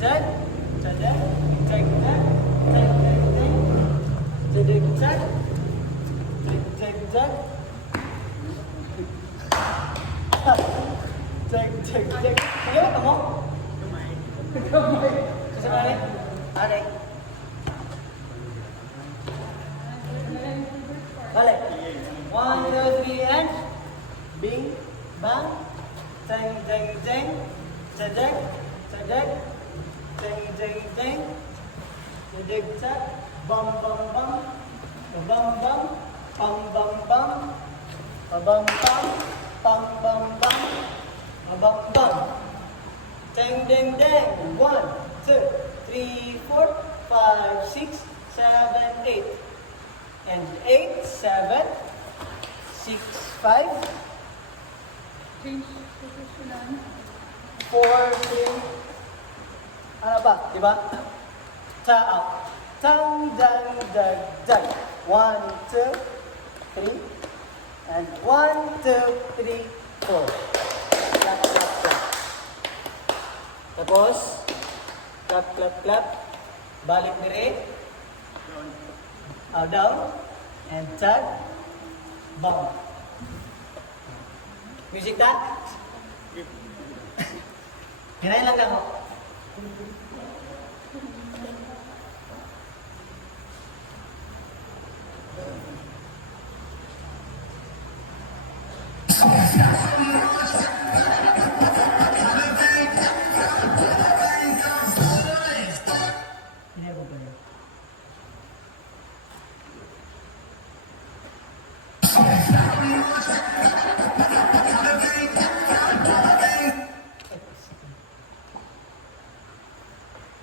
jag, jag, jag, jag, Ayaw ka mo? Kamay. Kamay. Aray. Balik. 1, 2, 3, and bing, bang, jeng, jeng, jeng, jadek, jadek, jeng, jeng, jeng, jadek, jak, bam, bam, bam, bam, bam, pam, bam, bam, bam, bam, pam, bam, bam, bam, bam, jeng, jeng, jeng, 1, 2, 3, 4, 5, 6, 7, 8, and 8, 7, 6, 5, Change position. 4, 3, ano ba? Diba? Ta out. Tang, dang, dag, dag. 1, 2, 3, and 1, 2, 3, 4. Clap, clap, clap. Tapos, clap, clap, clap. Balik dire. Down. And tag. Bang. Music ta? Hirain lang ako. Hirain ko ba yun?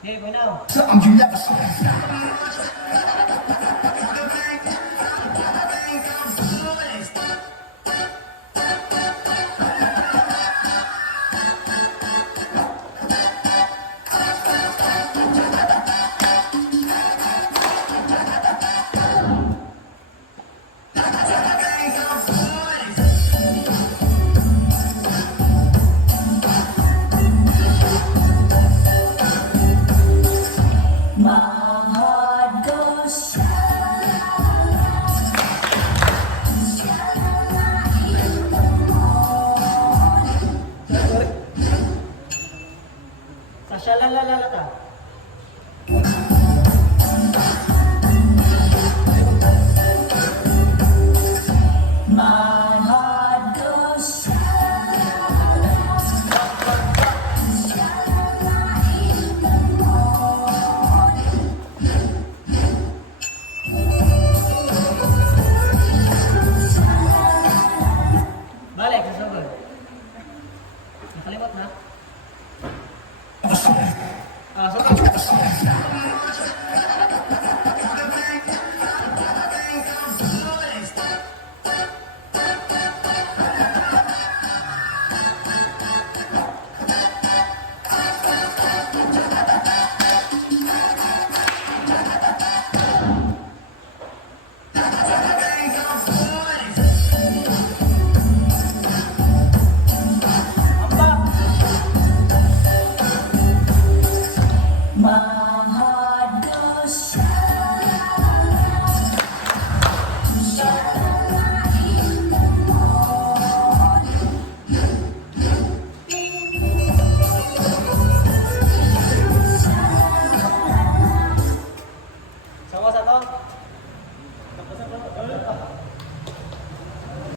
Hey, boy now. Something you never saw. Sasha la la la la ta. My heart goes Balik, sasabay. Nakalimot na. So, sawa sa to.